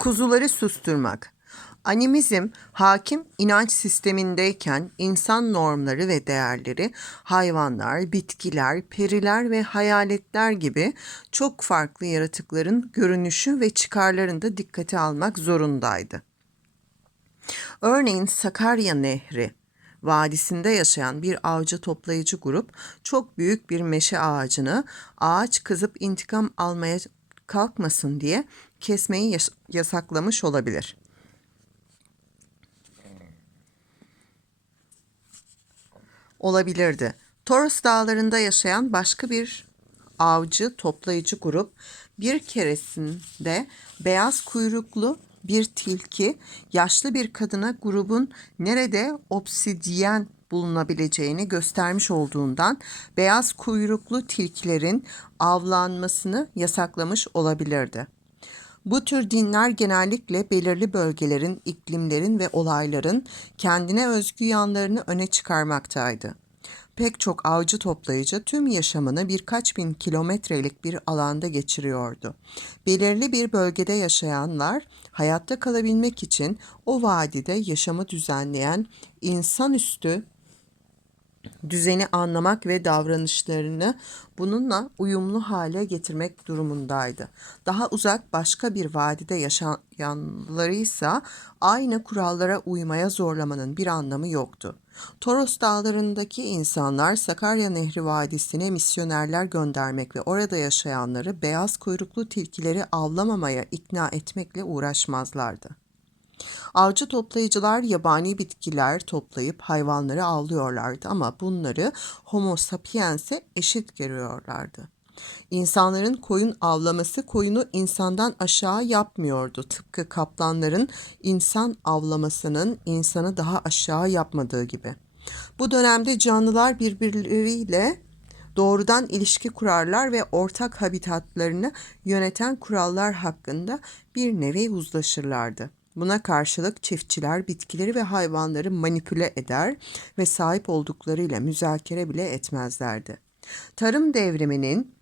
Kuzuları susturmak. Animizm hakim inanç sistemindeyken insan normları ve değerleri hayvanlar, bitkiler, periler ve hayaletler gibi çok farklı yaratıkların görünüşü ve çıkarlarını da dikkate almak zorundaydı. Örneğin Sakarya Nehri vadisinde yaşayan bir avcı toplayıcı grup çok büyük bir meşe ağacını ağaç kızıp intikam almaya kalkmasın diye kesmeyi yas- yasaklamış olabilir. Olabilirdi. Toros dağlarında yaşayan başka bir avcı toplayıcı grup bir keresinde beyaz kuyruklu bir tilki yaşlı bir kadına grubun nerede obsidyen bulunabileceğini göstermiş olduğundan beyaz kuyruklu tilkilerin avlanmasını yasaklamış olabilirdi. Bu tür dinler genellikle belirli bölgelerin, iklimlerin ve olayların kendine özgü yanlarını öne çıkarmaktaydı. Pek çok avcı toplayıcı tüm yaşamını birkaç bin kilometrelik bir alanda geçiriyordu. Belirli bir bölgede yaşayanlar hayatta kalabilmek için o vadide yaşamı düzenleyen insanüstü düzeni anlamak ve davranışlarını bununla uyumlu hale getirmek durumundaydı. Daha uzak başka bir vadide yaşayanları ise aynı kurallara uymaya zorlamanın bir anlamı yoktu. Toros dağlarındaki insanlar Sakarya Nehri Vadisi'ne misyonerler göndermek ve orada yaşayanları beyaz kuyruklu tilkileri avlamamaya ikna etmekle uğraşmazlardı. Avcı toplayıcılar yabani bitkiler toplayıp hayvanları avlıyorlardı ama bunları Homo sapiens'e eşit görüyorlardı. İnsanların koyun avlaması koyunu insandan aşağı yapmıyordu. Tıpkı kaplanların insan avlamasının insanı daha aşağı yapmadığı gibi. Bu dönemde canlılar birbirleriyle doğrudan ilişki kurarlar ve ortak habitatlarını yöneten kurallar hakkında bir nevi uzlaşırlardı. Buna karşılık çiftçiler bitkileri ve hayvanları manipüle eder ve sahip olduklarıyla müzakere bile etmezlerdi. Tarım devriminin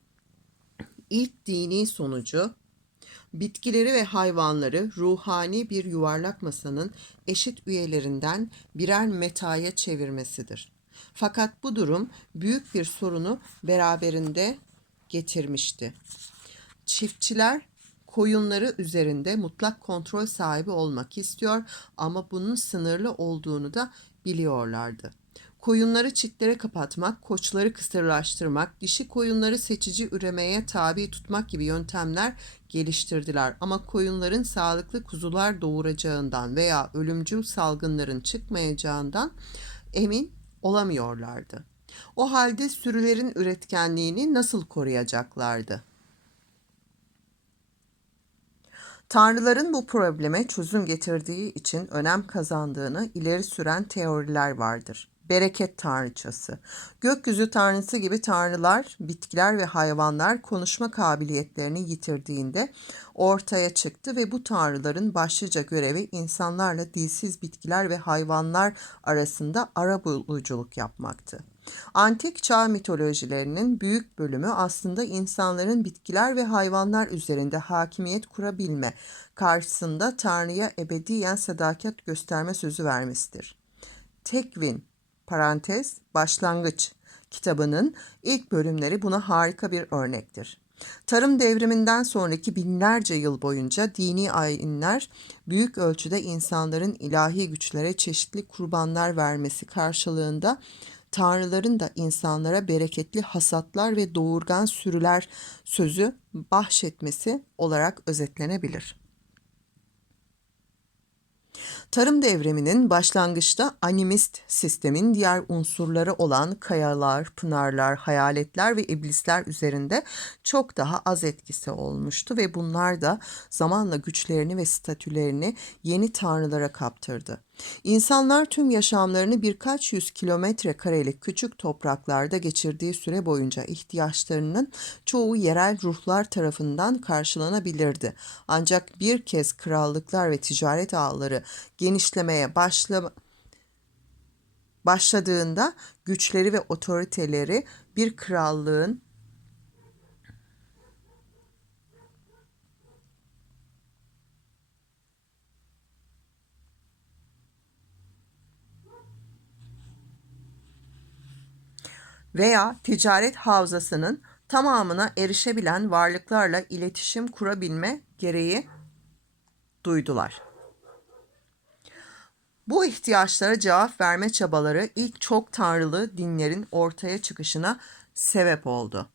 ilk dini sonucu bitkileri ve hayvanları ruhani bir yuvarlak masanın eşit üyelerinden birer metaya çevirmesidir. Fakat bu durum büyük bir sorunu beraberinde getirmişti. Çiftçiler koyunları üzerinde mutlak kontrol sahibi olmak istiyor ama bunun sınırlı olduğunu da biliyorlardı. Koyunları çitlere kapatmak, koçları kısırlaştırmak, dişi koyunları seçici üremeye tabi tutmak gibi yöntemler geliştirdiler. Ama koyunların sağlıklı kuzular doğuracağından veya ölümcül salgınların çıkmayacağından emin olamıyorlardı. O halde sürülerin üretkenliğini nasıl koruyacaklardı? Tanrıların bu probleme çözüm getirdiği için önem kazandığını ileri süren teoriler vardır. Bereket tanrıçası. Gökyüzü tanrısı gibi tanrılar, bitkiler ve hayvanlar konuşma kabiliyetlerini yitirdiğinde ortaya çıktı ve bu tanrıların başlıca görevi insanlarla dilsiz bitkiler ve hayvanlar arasında ara buluculuk yapmaktı. Antik çağ mitolojilerinin büyük bölümü aslında insanların bitkiler ve hayvanlar üzerinde hakimiyet kurabilme karşısında Tanrı'ya ebediyen sadakat gösterme sözü vermesidir. Tekvin parantez başlangıç kitabının ilk bölümleri buna harika bir örnektir. Tarım devriminden sonraki binlerce yıl boyunca dini ayinler büyük ölçüde insanların ilahi güçlere çeşitli kurbanlar vermesi karşılığında tanrıların da insanlara bereketli hasatlar ve doğurgan sürüler sözü bahşetmesi olarak özetlenebilir. Tarım devriminin başlangıçta animist sistemin diğer unsurları olan kayalar, pınarlar, hayaletler ve iblisler üzerinde çok daha az etkisi olmuştu ve bunlar da zamanla güçlerini ve statülerini yeni tanrılara kaptırdı. İnsanlar tüm yaşamlarını birkaç yüz kilometre karelik küçük topraklarda geçirdiği süre boyunca ihtiyaçlarının çoğu yerel ruhlar tarafından karşılanabilirdi. Ancak bir kez krallıklar ve ticaret ağları genişlemeye başla başladığında güçleri ve otoriteleri bir krallığın veya ticaret havzasının tamamına erişebilen varlıklarla iletişim kurabilme gereği duydular. Bu ihtiyaçlara cevap verme çabaları ilk çok tanrılı dinlerin ortaya çıkışına sebep oldu.